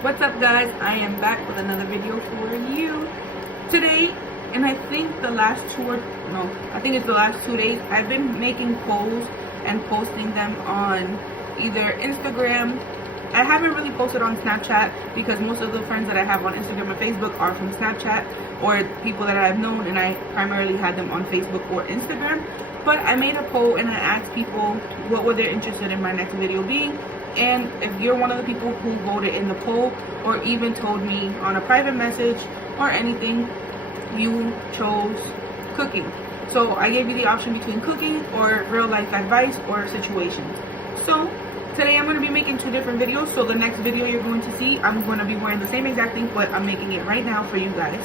What's up, guys? I am back with another video for you today, and I think it's the last 2 days I've been making polls and posting them on either Instagram. I haven't really posted on Snapchat because most of the friends that I have on Instagram and Facebook are from Snapchat or people that I've known, and I primarily had them on Facebook or Instagram. But I made a poll and I asked people what were they interested in my next video being. And if you're one of the people who voted in the poll or even told me on a private message or anything, you chose cooking. So I gave you the option between cooking or real life advice or situations. So today I'm going to be making two different videos. So the next video you're going to see, I'm going to be wearing the same exact thing, but I'm making it right now for you guys.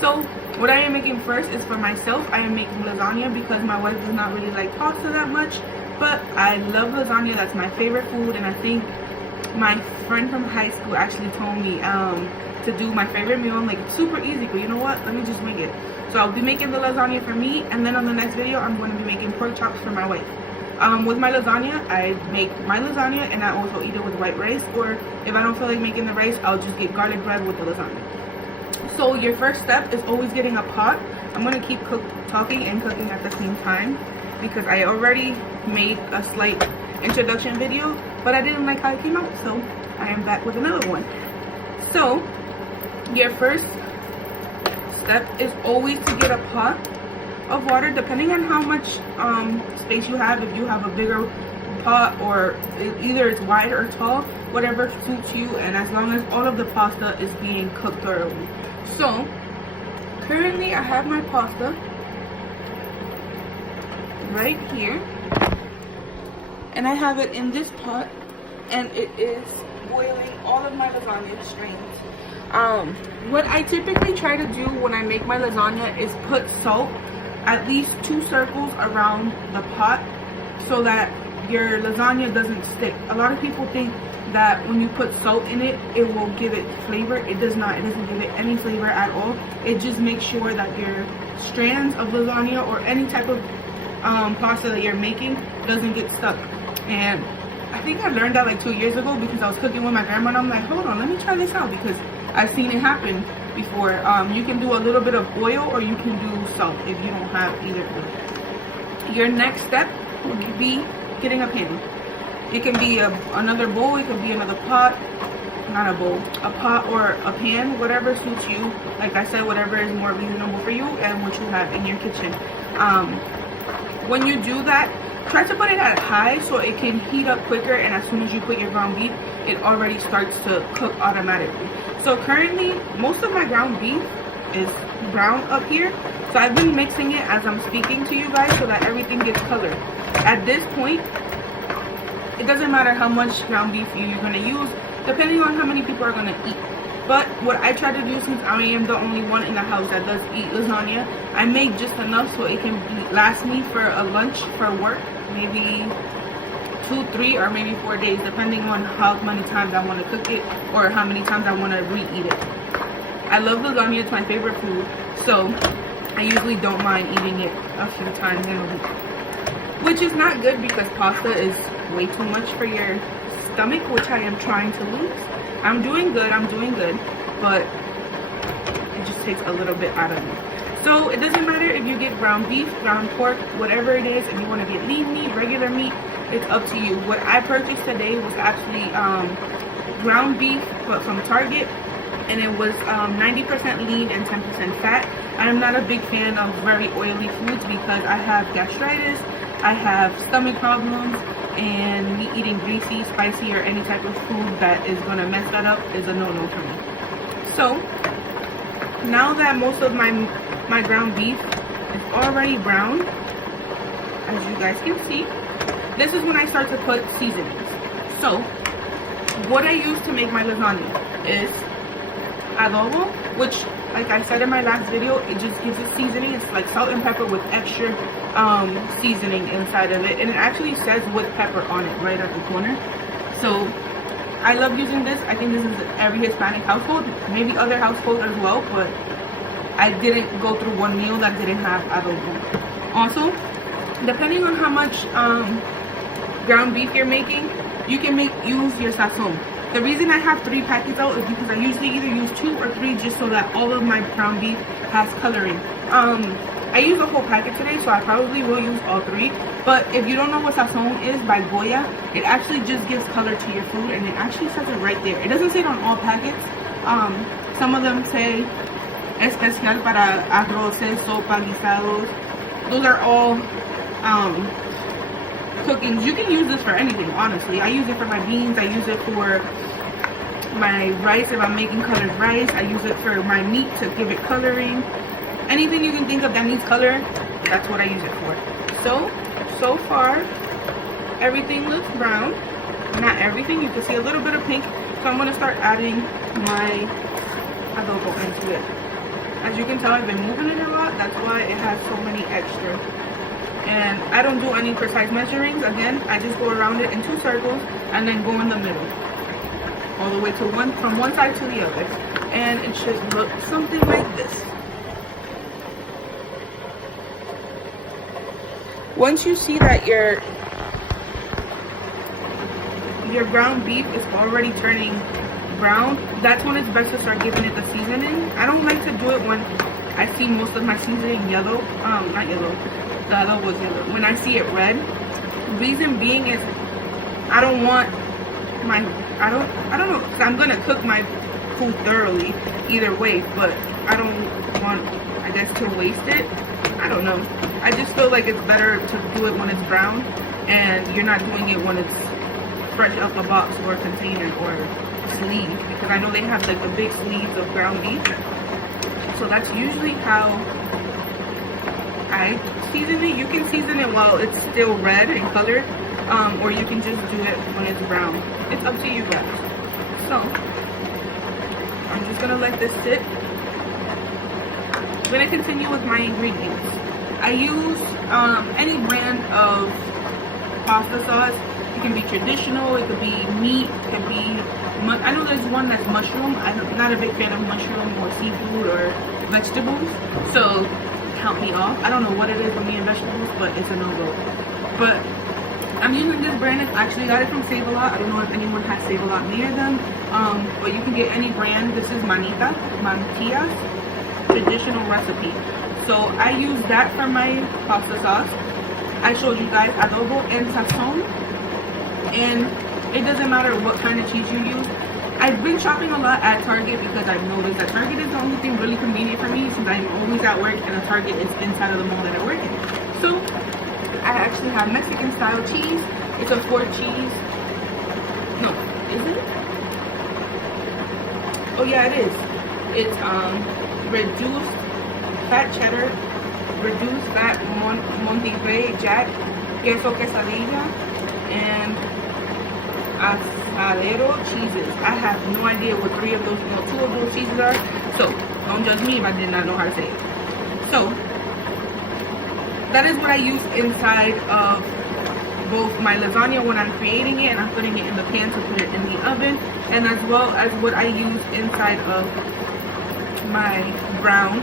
So what I am making first is for myself. I am making lasagna because my wife does not really like pasta that much. But I love lasagna. That's my favorite food, and I think my friend from high school actually told me to do my favorite meal. I'm like, it's super easy, but you know what? Let me just make it. So I'll be making the lasagna for me, and then on the next video, I'm going to be making pork chops for my wife. With my lasagna, I make my lasagna, and I also eat it with white rice, or if I don't feel like making the rice, I'll just get garlic bread with the lasagna. So your first step is always getting a pot. I'm going to keep talking and cooking at the same time, because I already made a slight introduction video, but I didn't like how it came out, so I am back with another one. So your first step is always to get a pot of water, depending on how much space you have. If you have a bigger pot, or either it's wide or tall, whatever suits you, and as long as all of the pasta is being cooked thoroughly. So currently I have my pasta right here, and I have it in this pot, and it is boiling all of my lasagna strains. What I typically try to do when I make my lasagna is put salt at least 2 circles around the pot so that your lasagna doesn't stick. A lot of people think that when you put salt in it, it will give it flavor. It does not. It doesn't give it any flavor at all. It just makes sure that your strands of lasagna or any type of pasta that you're making doesn't get stuck. And I think I learned that like 2 years ago because I was cooking with my grandma, and I'm like, hold on, let me try this out, because I've seen it happen before. You can do a little bit of oil, or you can do salt if you don't have either one. Your next step would be getting a pan. It can be another bowl, it can be another pot, not a bowl, a pot or a pan, whatever suits you. Like I said, whatever is more reasonable for you and what you have in your kitchen. When you do that, try to put it at high so it can heat up quicker, and as soon as you put your ground beef, it already starts to cook automatically. So currently, most of my ground beef is brown up here, so I've been mixing it as I'm speaking to you guys so that everything gets colored. At this point, it doesn't matter how much ground beef you're going to use, depending on how many people are going to eat. But what I try to do, since I am the only one in the house that does eat lasagna, I make just enough so it can last me for a lunch for work, maybe 2, 3, or maybe 4 days, depending on how many times I want to cook it or how many times I want to reheat it. I love lasagna, it's my favorite food, so I usually don't mind eating it a few times in a week. Which is not good because pasta is way too much for your stomach, which I am trying to lose. I'm doing good, but it just takes a little bit out of me. So it doesn't matter if you get ground beef, ground pork, whatever it is. If you want to get lean meat, regular meat, it's up to you. What I purchased today was actually ground beef, but from Target, and it was 90% lean and 10% fat. I am not a big fan of very oily foods because I have gastritis, I have stomach problems, and me eating greasy, spicy, or any type of food that is going to mess that up is a no-no for me. So now that most of my ground beef is already brown, as you guys can see, this is when I start to put seasonings. So what I use to make my lasagna is adobo, which, like I said in my last video, it just gives it seasoning. It's like salt and pepper with extra seasoning inside of it, and it actually says with pepper on it right at the corner. So I love using this. I think this is every Hispanic household, maybe other households as well, but I didn't go through one meal that didn't have adobo. Also, depending on how much ground beef you're making, you can use your sazon. The reason I have 3 packets out is because I usually either use 2 or 3 just so that all of my ground beef has coloring. I use a whole packet today, so I probably will use all 3. But if you don't know what sazon is by Goya, it actually just gives color to your food, and it actually says it right there. It doesn't say it on all packets. Some of them say especial para arroces, sopa, guisados. Those are all cookings. You can use this for anything, honestly. I use it for my beans. I use it for my rice if I'm making colored rice. I use it for my meat to give it coloring. Anything you can think of that needs color, that's what I use it for. So far, everything looks brown. Not everything. You can see a little bit of pink. So I'm going to start adding my adobo into it. As you can tell, I've been moving it a lot. That's why it has so many extra. And I don't do any precise measurings. Again, I just go around it in 2 circles and then go in the middle. All the way to from one side to the other. And it should look something like this. Once you see that your ground beef is already turning brown, that's when it's best to start giving it the seasoning. I don't like to do it when I see most of my seasoning yellow. Not yellow. The other was yellow. When I see it red, reason being is I don't want my I don't know, because I'm gonna cook my food thoroughly either way, but I don't want, I guess, to waste it. I don't know. I just feel like it's better to do it when it's brown, and you're not doing it when it's fresh out the box or container or sleeve, because I know they have like the big sleeves of ground beef. So that's usually how I season it. You can season it while it's still red in color, or you can just do it when it's brown. It's up to you guys. So I'm just gonna let this sit. I'm gonna continue with my ingredients. I use any brand of pasta sauce. It can be traditional, it could be meat, it could be, I know there's one that's mushroom. I'm not a big fan of mushroom or seafood or vegetables, so count me off. I don't know what it is with me and vegetables, but it's a no-go. But I'm using this brand. I actually got it from Save-A-Lot. I don't know if anyone has Save-A-Lot near them, but you can get any brand. This is Mantia's traditional recipe. So I use that for my pasta sauce. I showed you guys adobo and sazon, and it doesn't matter what kind of cheese you use. I've been shopping a lot at Target because I've noticed that Target is the only thing really convenient for me, since I'm always at work and the Target is inside of the mall that I work in. So I actually have Mexican style cheese. It's a 4 cheese. No, is it? Oh yeah, it is. It's reduced fat cheddar, reduced fat Monterrey Jack, queso quesadilla, and asadero cheeses. I have no idea what 2 of those cheeses are, so don't judge me if I did not know how to say it. So that is what I use inside of both my lasagna when I'm creating it and I'm putting it in the pan to put it in the oven, and as well as what I use inside of my ground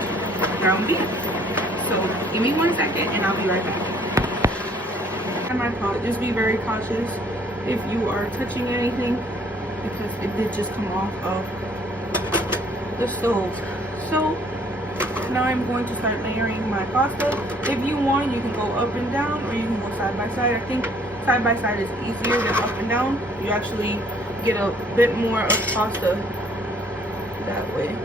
beef. So give me 1 second and I'll be right back. And my pot, just be very cautious if you are touching anything, because it did just come off of the stove. So now I'm going to start layering my pasta. If you want, you can go up and down, or you can go side by side. I think side by side is easier than up and down. You actually get a bit more of pasta that way.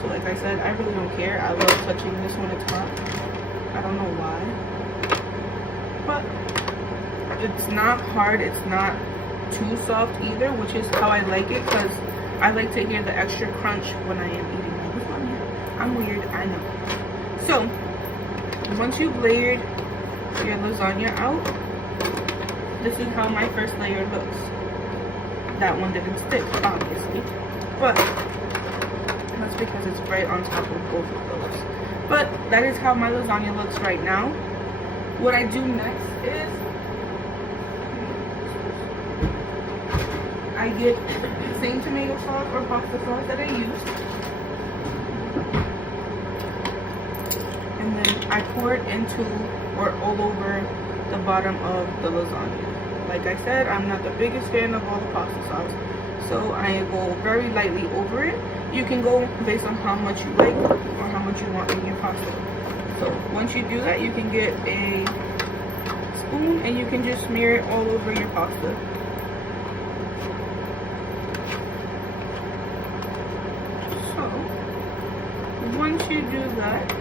So like I said, I really don't care. I love touching this when it's hot. I don't know why. But it's not hard. It's not too soft either, which is how I like it, because I like to hear the extra crunch when I am eating lasagna. I'm weird, I know. So once you've layered your lasagna out, this is how my first layer looks. That one didn't stick, obviously, but that's because it's right on top of both of those. But that is how my lasagna looks right now. What I do next is I get the same tomato sauce or pasta sauce that I used, and then I pour it into or all over the bottom of the lasagna. Like I said, I'm not the biggest fan of all the pasta sauce, so I go very lightly over it. You can go based on how much you like or how much you want in your pasta. So once you do that, you can get a spoon and you can just smear it all over your pasta. So once you do that,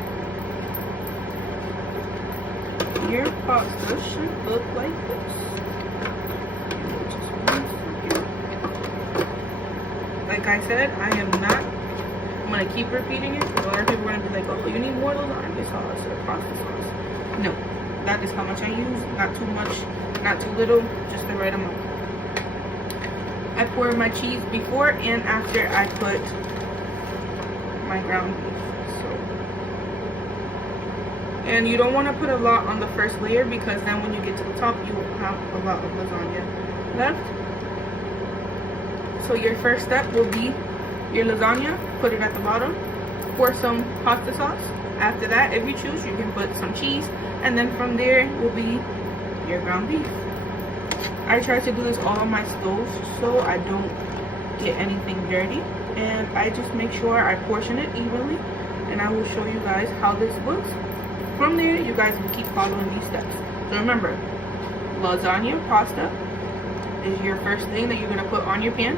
your pasta should look like this. Like I said, I'm going to keep repeating it because a lot of people are going to be like, oh, you need more lasagna sauce or pasta sauce. No, that is how much I use. Not too much, not too little, just the right amount. I pour my cheese before and after I put my ground beef. And you don't want to put a lot on the first layer because then when you get to the top, you will have a lot of lasagna left. So your first step will be your lasagna, put it at the bottom, pour some pasta sauce. After that, if you choose, you can put some cheese, and then from there will be your ground beef. I try to do this all on my stove so I don't get anything dirty, and I just make sure I portion it evenly, and I will show you guys how this looks. From there, you guys will keep following these steps. So remember, lasagna pasta is your first thing that you're going to put on your pan.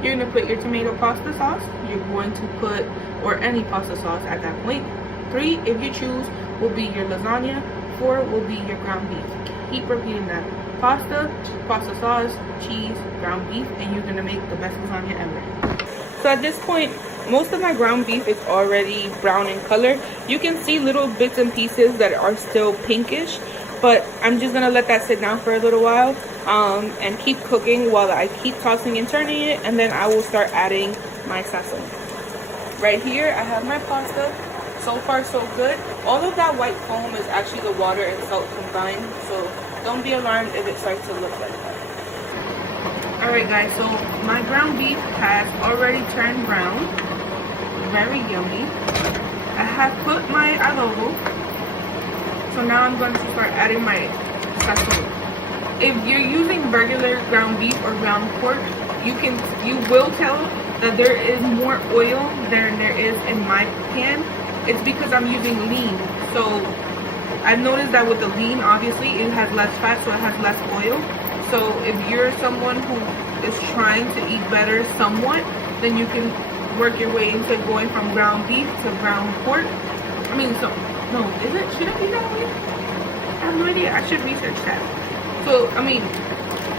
You're going to put your tomato pasta sauce. You're going to put, or any pasta sauce at that point. 3, if you choose, will be your lasagna. 4 will be your ground beef. Keep repeating that. Pasta, pasta sauce, cheese, ground beef, and you're going to make the best lasagna ever. So at this point, most of my ground beef is already brown in color. You can see little bits and pieces that are still pinkish, but I'm just gonna let that sit down for a little while and keep cooking while I keep tossing and turning it, and then I will start adding my sesame. Right here, I have my pasta. So far, so good. All of that white foam is actually the water and salt combined, so don't be alarmed if it starts to look like that. Alright guys, so my ground beef has already turned brown. Very yummy. I have put my adobo. So now I'm going to start adding my sesame. If you're using regular ground beef or ground pork, you will tell that there is more oil than there is in my pan. It's because I'm using lean. So I've noticed that with the lean, obviously it has less fat, so it has less oil. So if you're someone who is trying to eat better somewhat, then you can work your way into going from ground beef to ground pork. I mean, so, no, is it? Should it be that way? I have no idea. I should research that. So, I mean,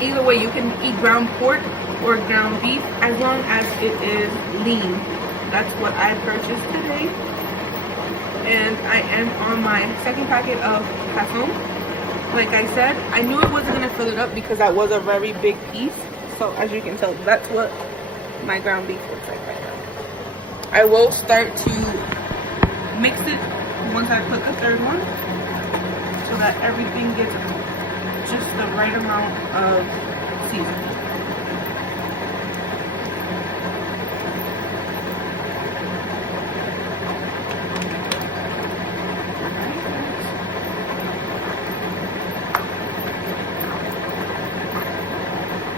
either way, you can eat ground pork or ground beef as long as it is lean. That's what I purchased today. And I am on my second packet of casson. Like I said, I knew I wasn't going to fill it up because that was a very big piece. So as you can tell, that's what my ground beef looks like right now. I will start to mix it once I put the third one so that everything gets just the right amount of seasoning.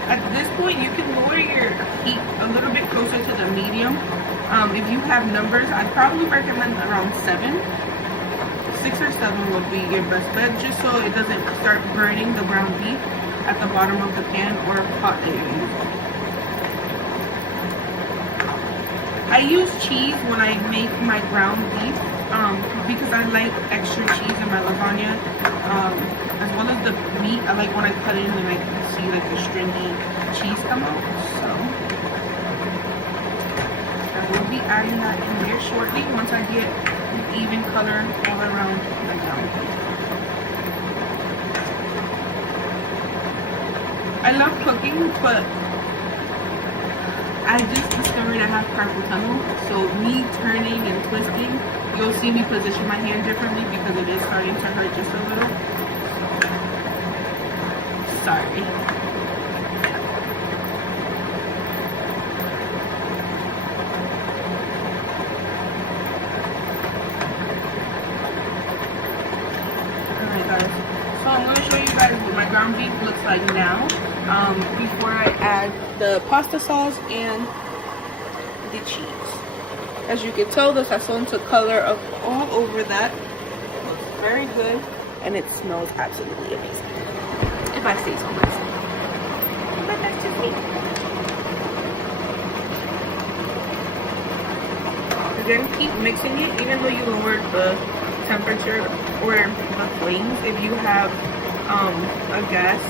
At this point, you can lower your heat a little bit closer to the medium. If you have numbers, I'd probably recommend around 7. 6 or 7 would be your best bet, just so it doesn't start burning the ground beef at the bottom of the pan or pot that you're using. I use cheese when I make my ground beef because I like extra cheese in my lasagna. As well as the meat, I like when I cut it in and I can see like the stringy cheese come out. So I will be adding that in there shortly once I get an even color all around the ground beef. I love cooking, but I just discovered I have carpal tunnel, so me turning and twisting, you'll see me position my hand differently because it is starting to hurt just a little. Sorry. Alright guys, so I'm going to show you guys what my ground beef looks like now, before I add the pasta sauce and the cheese. As you can tell, the sazon took color of all over that. It looks very good, and it smells absolutely amazing, if I say so myself. But that's just me. Again, keep mixing it even though you lowered the temperature or the flames. If you have a gas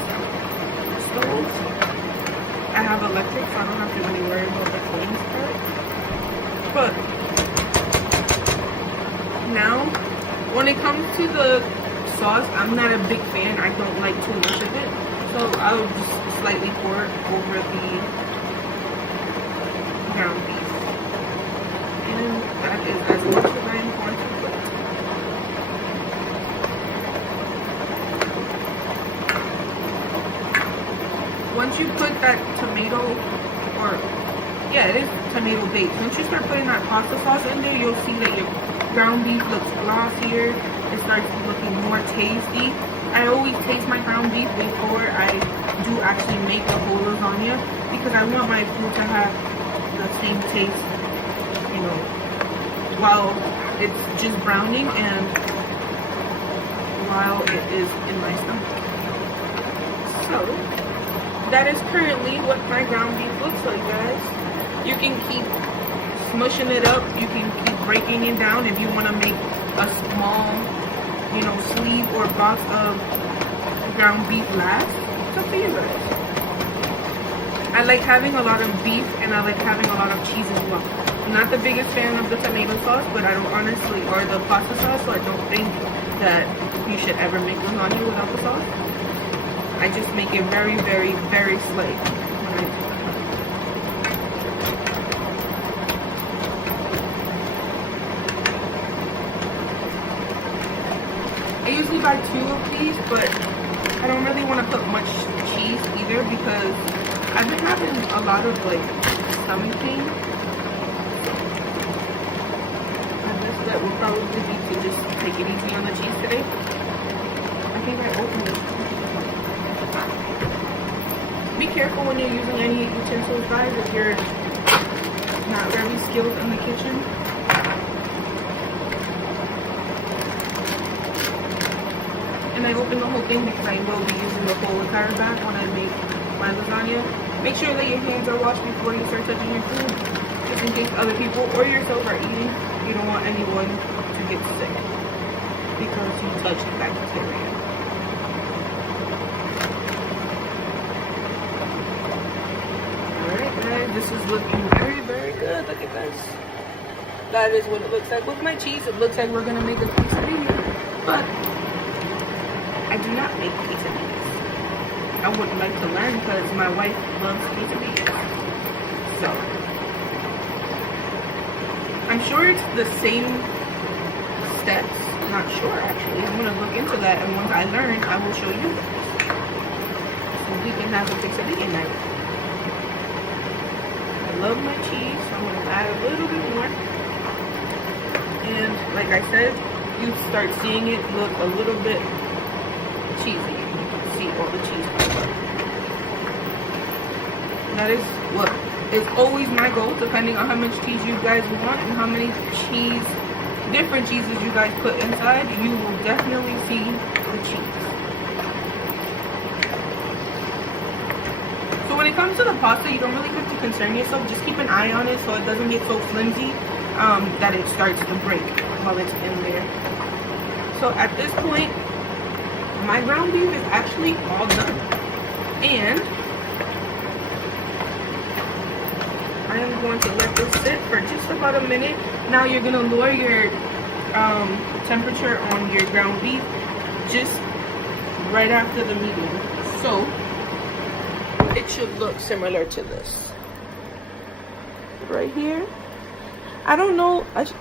stove, I have electric, so I don't have to really worry about the flames part. But now, when it comes to the sauce, I'm not a big fan. I don't like too much of it, so I'll just slightly pour it over the ground beef. And that is as much as I am going to put. Once you put that tomato, or yeah, it is tomato based. Once you start putting that pasta sauce in there, you'll see that your ground beef looks glossier. It starts looking more tasty. I always taste my ground beef before I do actually make the whole lasagna, because I want my food to have the same taste, you know, while it's just browning and while it is in my stomach. So that is currently what my ground beef looks like, guys. You can keep smushing it up. You can keep breaking it down if you want to make a small, you know, sleeve or box of ground beef last. It's up to you guys. I like having a lot of beef, and I like having a lot of cheese as well. I'm not the biggest fan of the tomato sauce, but I don't honestly, or the pasta sauce, so I don't think that you should ever make lasagna without the sauce. I just make it very, very, very slight. I usually buy 2 of these, but I don't really want to put much cheese either, because I've been having a lot of like stomach pain. My best bet would probably be to just take it easy on the cheese today. I think I opened it. Be careful when you're using any utensils, guys, if you're not very skilled in the kitchen. And I opened the whole thing because I will be using the whole entire bag when I make my lasagna. Make sure that your hands are washed before you start touching your food, just in case other people or yourself are eating. You don't want anyone to get sick because you touched bacteria. Alright guys, this is looking very, very good. Look at this. That is what it looks like with my cheese. It looks like we're going to make a quesadilla, but I do not make quesadillas. I would like to learn because my wife loves quesadillas. So, I'm sure it's the same steps. I'm not sure actually. I'm going to look into that, and once I learn, I will show you. So we can have a quesadilla night. I love my cheese, so I'm going to add a little bit more. And like I said, you start seeing it look a little bit cheesy. You can see all the cheese. That is what is always my goal, depending on how much cheese you guys want and how many different cheeses you guys put inside. You will definitely see the cheese. So when it comes to the pasta, you don't really have to concern yourself. Just keep an eye on it so it doesn't get so flimsy that it starts to break while it's in there. So at this point, my ground beef is actually all done, and I am going to let this sit for just about a minute. Now you're going to lower your temperature on your ground beef just right after the medium, so it should look similar to this right here. I don't know if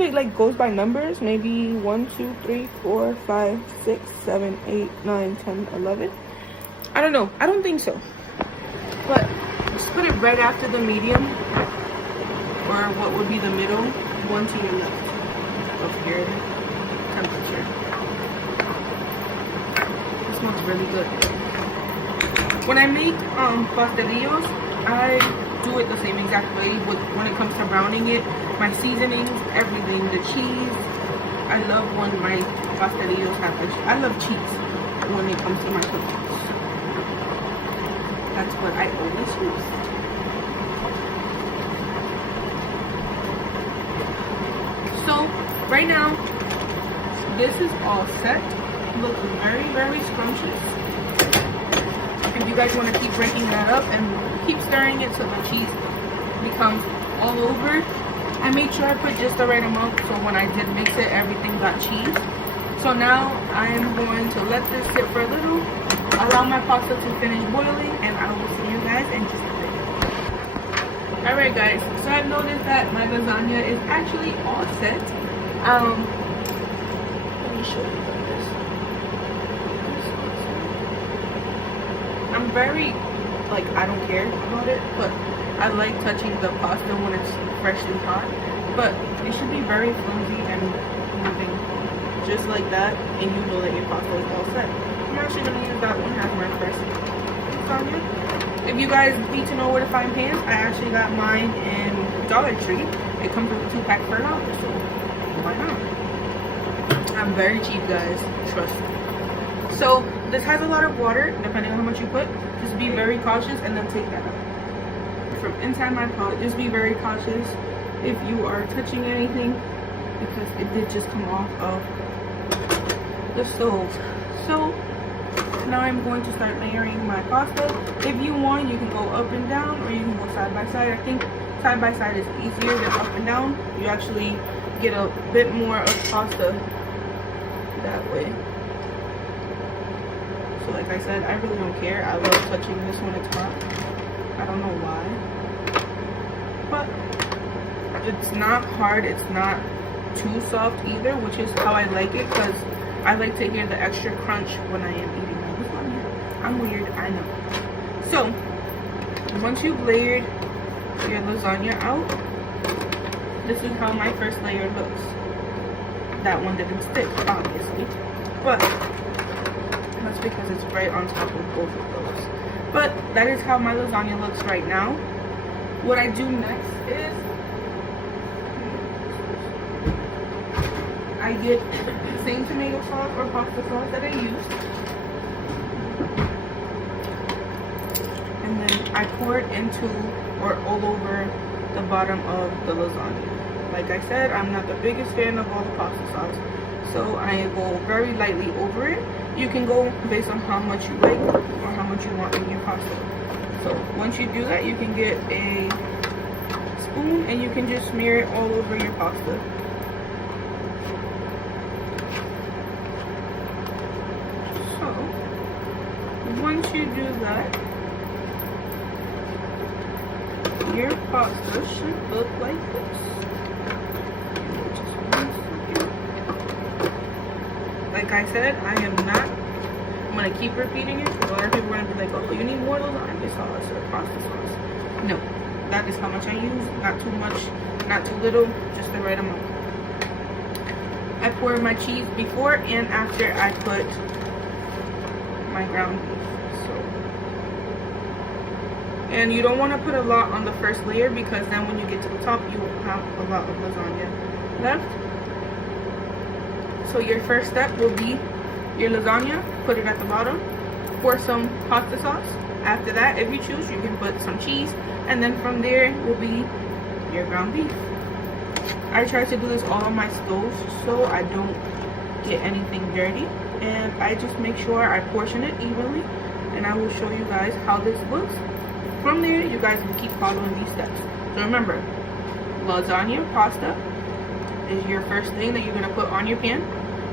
it like goes by numbers. Maybe 1, 2, 3, 4, 5, 6, 7, 8, 9, 10, 11. I don't know. I don't think so. But just put it right after the medium, or what would be the middle, one to your left of your temperature. This smells really good. When I make pastelillos, I do it the same exact way. When it comes to browning it, my seasonings, everything, the cheese. I love when my pastelillos have I love cheese when it comes to my cookies. That's what I always use. So right now, this is all set. Looks very, very scrumptious. If you guys want to keep breaking that up and keep stirring it so the cheese becomes all over, I made sure I put just the right amount so when I did mix it, everything got cheese. So now I am going to let this sit for a little, allow my pasta to finish boiling, and I will see you guys in just a bit. Alright guys, so I've noticed that my lasagna is actually all set. Let me show you guys. I'm very, like, I don't care about it, but I like touching the pasta when it's freshly hot. But it should be very flimsy and moving just like that, and you know that your pasta is all set. I'm actually going to use that one as my first lasagna. If you guys need to know where to find pans, I actually got mine in Dollar Tree. It comes with a 2-pack for $1, so why not? I'm very cheap, guys, trust me. So this has a lot of water, depending on how much you put. Just be very cautious and then take that out. From inside my pot, just be very cautious if you are touching anything, because it did just come off of the stove. So now I'm going to start layering my pasta. If you want, you can go up and down, or you can go side by side. I think side by side is easier than up and down. You actually get a bit more of pasta that way. So like I said, I really don't care. I love touching this when it's hot. I don't know why, but it's not hard, it's not too soft either, which is how I like it, because I like to hear the extra crunch when I am eating my lasagna. I'm weird, I know. So once you've layered your lasagna out, this is how my first layer looks. That one didn't stick, obviously, but that's because it's right on top of both of those. But that is how my lasagna looks right now. What I do next is I get the same tomato sauce or pasta sauce that I used, and then I pour it into or all over the bottom of the lasagna. Like I said, I'm not the biggest fan of all the pasta sauce, so I go very lightly over it. You can go based on how much you like or how much you want in your pasta. So once you do that, you can get a spoon and you can just smear it all over your pasta. So once you do that, your pasta should look like this. Like I said, I am not, I'm going to keep repeating it, because a lot of people are going to be like, oh, you need more lasagna sauce or pasta sauce. No, that is how much I use. Not too much, not too little, just the right amount. I pour my cheese before and after I put my ground beef. So, and you don't want to put a lot on the first layer, because then when you get to the top, you will have a lot of lasagna left. So your first step will be your lasagna, put it at the bottom, pour some pasta sauce. After that, if you choose, you can put some cheese, and then from there will be your ground beef. I try to do this all on my stove so I don't get anything dirty, and I just make sure I portion it evenly, and I will show you guys how this looks. From there, you guys will keep following these steps. So remember, lasagna pasta is your first thing that you're going to put on your pan.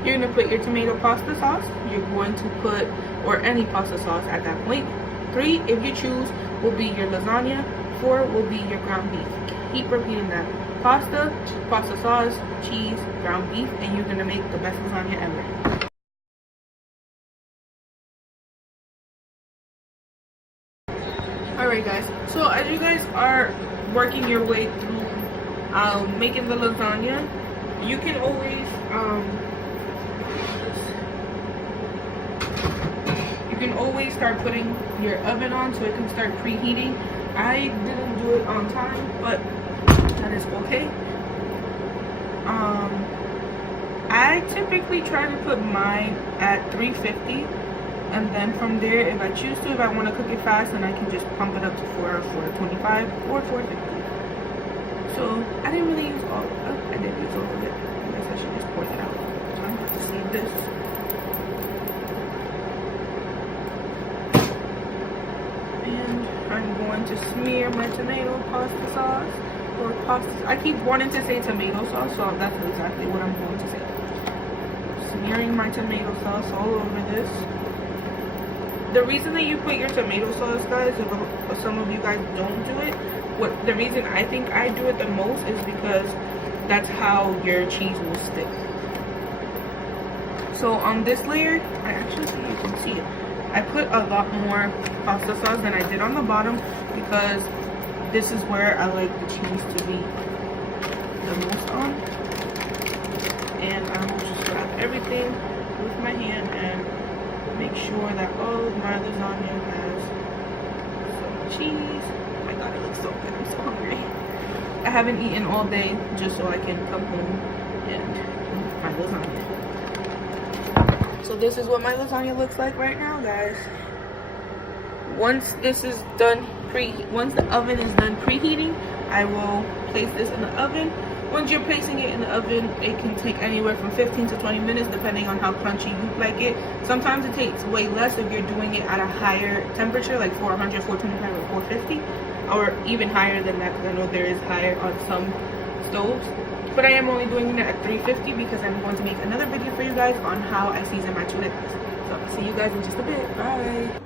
You're going to put your tomato pasta sauce. You're going to put, or any pasta sauce at that point. 3, if you choose, will be your lasagna. 4 will be your ground beef. Keep repeating that. Pasta, pasta sauce, cheese, ground beef, and you're going to make the best lasagna ever. Alright guys, so as you guys are working your way through making the lasagna, you can always can always start putting your oven on so it can start preheating. I didn't do it on time, but that is okay. I typically try to put mine at 350, and then from there, if I choose to, if I want to cook it fast, then I can just pump it up to 425 or 450. So I didn't really use all of it. I did use all of it. I guess I should just pour that out. I'm going to save this. And I'm going to smear my tomato pasta sauce. Or pasta. I keep wanting to say tomato sauce, so that's exactly what I'm going to say. Smearing my tomato sauce all over this. The reason that you put your tomato sauce, guys, if some of you guys don't do it, the reason I think I do it the most is because that's how your cheese will stick. So on this layer, I actually think you can see it. I put a lot more pasta sauce than I did on the bottom because this is where I like the cheese to be the most on. And I will just grab everything with my hand and make sure that all of my lasagna has some cheese. Oh my god, it looks so good. I'm so hungry. I haven't eaten all day just so I can come home and eat my lasagna. So this is what my lasagna looks like right now, guys. Once this is done once the oven is done preheating, I will place this in the oven. Once you're placing it in the oven, it can take anywhere from 15 to 20 minutes depending on how crunchy you like it. Sometimes it takes way less if you're doing it at a higher temperature, like 400, 425, or 450, or even higher than that, because I know there is higher on some stoves. But I am only doing it at 350 because I'm going to make another video for you guys on how I season my chilaquiles. So see you guys in just a bit. Bye.